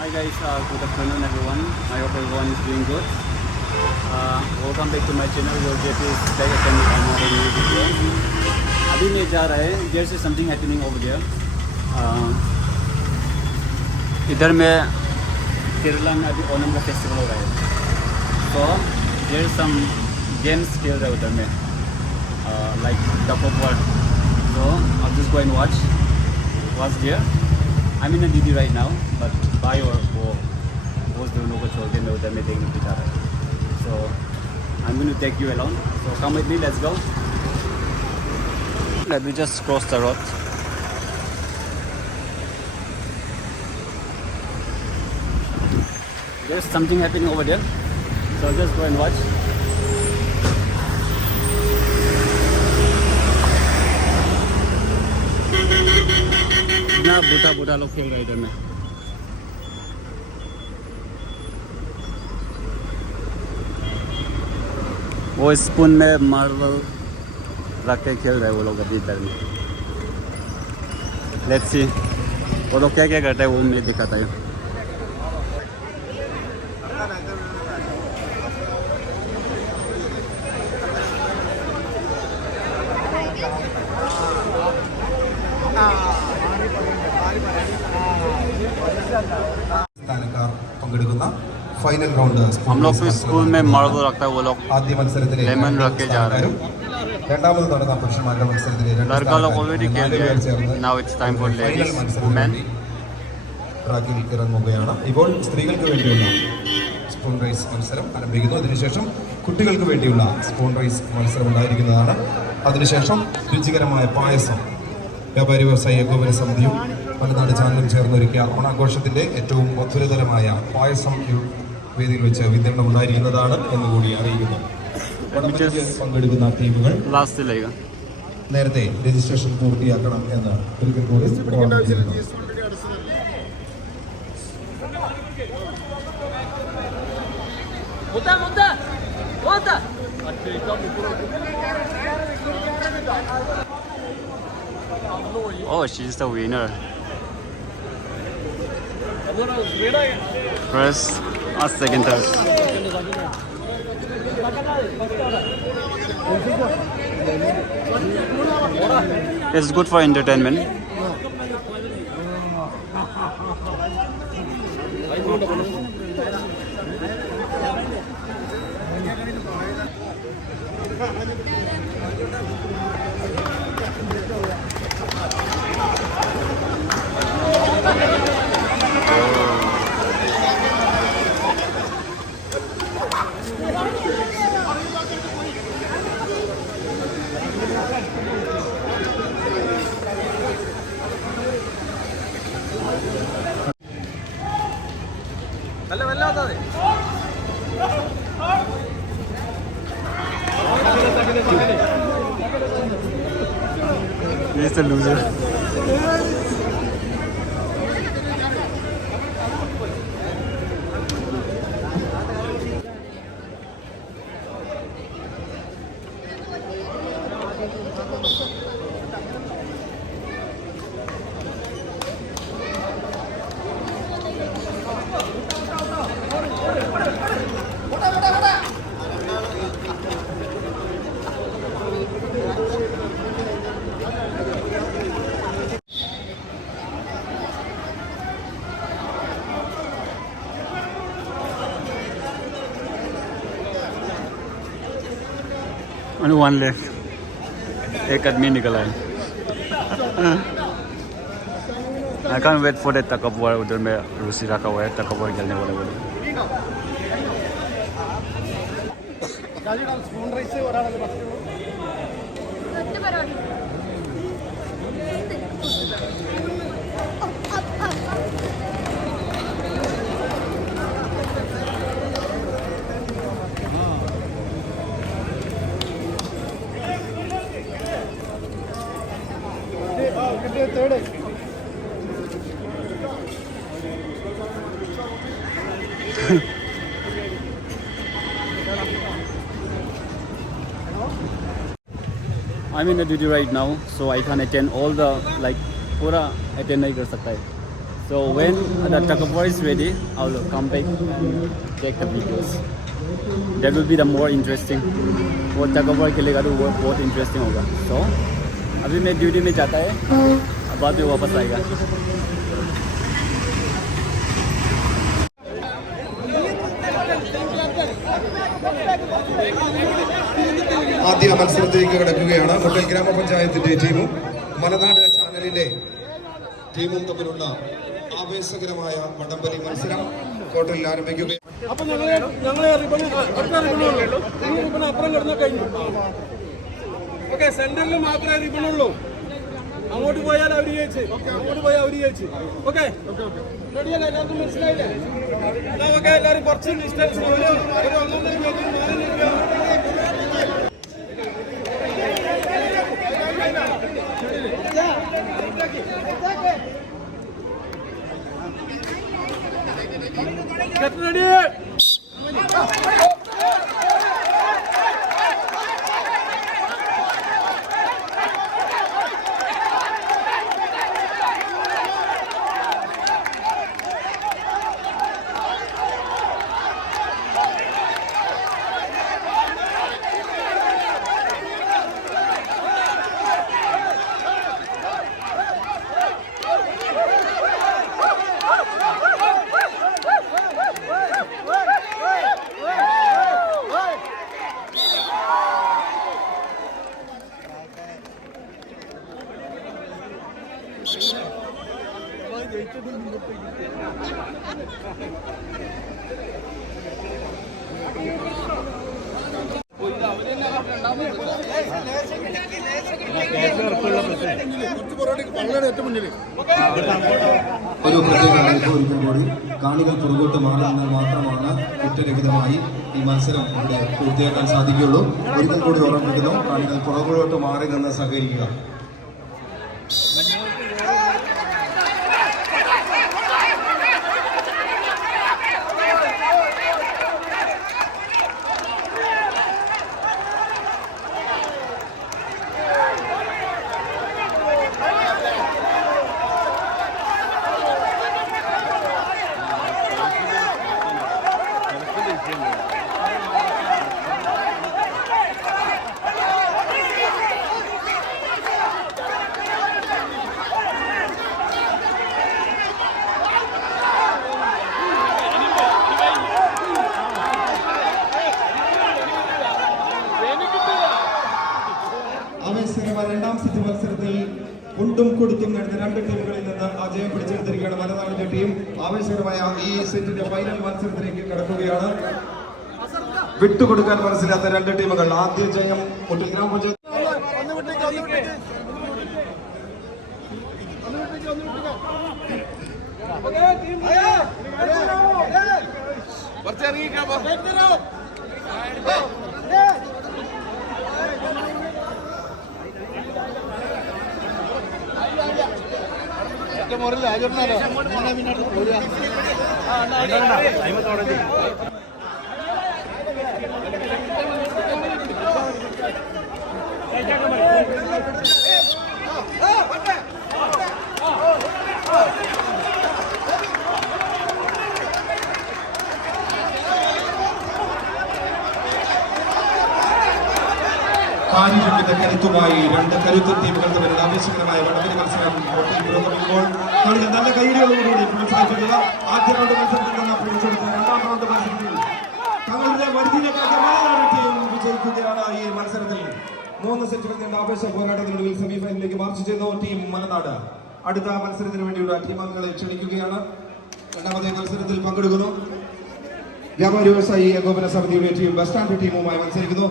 Hi guys, good afternoon everyone. I hope everyone is doing good. Welcome back to my channel. Your JP is back again with another new video. अभी मैं जा रहा है. There's something happening over there. इधर में केरला में अभी ओणम का फेस्टिवल हो रहा है. So there's some games खेल रहे हैं उधर में, like tug of war. So I'll just go and watch what's there. I'm in a DD right now, but भाई और वो दोनों को छोड़ के मैं उधर में देखने जा रहा हूँ. So I'm going to take you along. So come with me, let's go. Let me just cross the road. There's something happening over there. So I'll just go and watch. इतना बूढ़ा लोग खेल रहे हैं इधर में. वो स्पून में मार्बल रख के खेल रहे हैं वो लोग अभी इधर में. लेट्स सी वो लोग क्या क्या करते हैं, वो मैं दिखाता हूँ. फाइनल राउंड हम लोग तो स्कूल में मार्बल रखता है, वो लोग ആദ്യ മത്സരത്തിലെ लेमन रख के जा रहे हैं. രണ്ടാമത് നടന്ന പുരുഷന്മാരുടെ മത്സരത്തിലെ लड़का लोग ऑलरेडी खेल रहे हैं. Now it's time for ladies women. ട്രാക്കിൽ ഇറങ്ങുകയാണ്. ഇപ്പോൾ സ്ത്രീകൾക്ക് വേണ്ടിയുള്ള സ്പൂൺ റേസ് മത്സരം ആരംഭിക്കുന്നു. അതിനുശേഷം കുട്ടികൾക്ക് വേണ്ടിയുള്ള സ്പൂൺ റേസ് മത്സരം ഉണ്ടായിരിക്കുന്നതാണ്. അതിനുശേഷം രുചികരമായ പായസം വ്യാപാരി വ്യവസായ ഏകോപന സമിതിയും മലനാട് ചാനലും ചേർന്നൊരുക്കിയ ഓണാഘോഷത്തിന്റെ ഏറ്റവും മധുരതരമായ പായസം വേദിയിൽ വെച്ച് വിതരണം ഉണ്ടായിരിക്കുന്നതാണ് എന്നുകൂടി അറിയിക്കുന്നു. പങ്കെടുക്കുന്ന ടീമുകൾ നേരത്തെ രജിസ്ട്രേഷൻ പൂർത്തിയാക്കണം എന്ന് ഒരിക്കൽ കൂടി ഓർമ്മിപ്പിക്കുന്നു. Oh, she's the winner. First, second, third. It's good for entertainment. He's the loser. Only one left. एक आदमी निकला है. I can't wait for the tug of war. उधर में रूसी रखा हुआ है, tug of war खेलने वाले बोले. I'm in a duty right now, so I can't attend all the पूरा attend नहीं कर सकता है. So when the tug of war is ready, I will come back and take the videos. That will be the more interesting. वो tug of war खेलेगा तो वो बहुत interesting होगा. So अभी मैं ड्यूटी में जाता है, बाद में वापस आएगा. ആദ്യ മത്സരത്തിലേക്ക് കടക്കുകയാണ്. മുട്ടൽ ഗ്രാമപഞ്ചായത്തിന്റെ ടീമും മലനാട് ചാനലിന്റെ ടീമും തമ്മിലുള്ള ആവേശകരമായ വടംവലി മത്സരം കോട്ടയിൽ ആരംഭിക്കുകയാണ്. അപ്പുറം കിടന്ന കഴിഞ്ഞു. ഓക്കെ, സെന്ററിൽ മാത്രമേ റിബണുള്ളൂ. അങ്ങോട്ട് പോയാൽ അവർ ജയിച്ച്, അങ്ങോട്ട് പോയാൽ അവർ ജയിച്ച്. ഓക്കെ, റെഡിയല്ലേ? എല്ലാവർക്കും മനസ്സിലായില്ലേ? ഓക്കെ, എല്ലാവരും കുറച്ച് ഡിസ്റ്റൻസ് ഒരു 1.5 മീറ്റർ മാറി നിൽക്കുക. Get ready! ഒരു പ്രത്യേക ഒരിക്കൽ കൂടി കാണികൾ പുറകോട്ട് മാറുന്നത് മാത്രമാണ് കുറ്റരഹിതമായി ഈ മത്സരം ഇവിടെ പൂർത്തിയാക്കാൻ സാധിക്കുകയുള്ളൂ. ഒരിക്കൽ കൂടി ഓർമ്മിപ്പിക്കുന്നു, കാണികൾ പുറകോട്ട് മാറി നിന്ന് സഹകരിക്കുക. രണ്ടാം സെറ്റ് മത്സരത്തിൽ കൊണ്ടും കൊടുത്തും നടന്ന രണ്ട് ടീമുകളിൽ നിന്ന് ജയം പിടിച്ചെടുത്തിരിക്കുകയാണ് മലനാടിന്റെ ടീം. ആവേശകരമായ ഈ സെറ്റിന്റെ ഫൈനൽ മത്സരത്തിലേക്ക് കടക്കുകയാണ്. വിട്ടുകൊടുക്കാൻ മനസ്സിലാത്ത രണ്ട് ടീമുകൾ. ആദ്യ ജയം മുട്ടൽ ഗ്രാമപഞ്ചായത്ത്. കാര്യത്തിന്റെ കരുത്തുമായി രണ്ട് കരുത്തൻ ടീമുകൾ തമ്മിലുള്ള ആവേശകരമായ വടംവലി മത്സരം പുരോഗമിക്കുമ്പോൾ നല്ല കൈയിടികളോടുകൂടി പ്രോത്സാഹിപ്പിക്കുക. ആദ്യ റൗണ്ട് മത്സരത്തിൽ നിന്ന് പിടിച്ചെടുത്ത് രണ്ടാം റൗണ്ട് മത്സരത്തിൽ തങ്ങളുടെ വരുതിയിലേക്കാക്കി മലനാട് ടീം വിജയിക്കുകയാണ്. ഈ മത്സരത്തിൽ 3 സെറ്റുകൾ നീണ്ട ആവേശ പോരാട്ടത്തിനൊടുവിൽ സെമിഫൈനലിലേക്ക് മാർച്ച് ചെയ്ത ടീം മലനാട് അടുത്ത മത്സരത്തിന് വേണ്ടിയുള്ള ടീമംഗങ്ങളെ ക്ഷണിക്കുകയാണ്. രണ്ടാമത്തെ മത്സരത്തിൽ പങ്കെടുക്കുന്നു വ്യാപാരി വ്യവസായി ഏകോപന സമിതിയുടെ ടീം ബസ് സ്റ്റാൻഡ് ടീമുമായി മത്സരിക്കുന്നു.